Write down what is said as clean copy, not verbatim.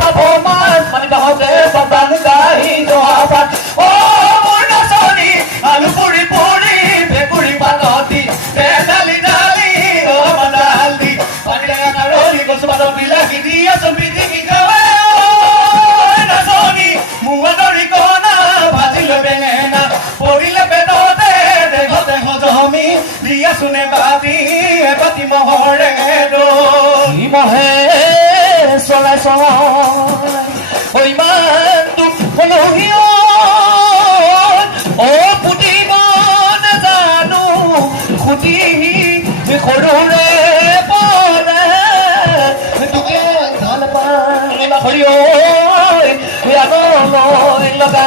পাব মাছ মানে গাহতে বাদান গাই যোৱা পাত অ মোৰ নাচনি আলু পুৰি পুৰি ভেকুৰি পাততি ডালি ডালি অ মানালি পানী লাগা নাৰলি কচু পাতৰ বিলাহী দি আছো পিটিকি খাৱে নাচনি মুৱা দৰি কণা ভাজিলৈ বেঙেনা পৰিলে পেটতে দেহতে হজমি দি আছো নে বাতি এবাতি মহৰে দৈ মহে চলাই চলাই ঐ ইমান দুখ পলহি অ পুতিব নাজানো খুটি সৰুৰে পৰে তোকে ভাল পাই হৰি ঐ আনলৈ লগা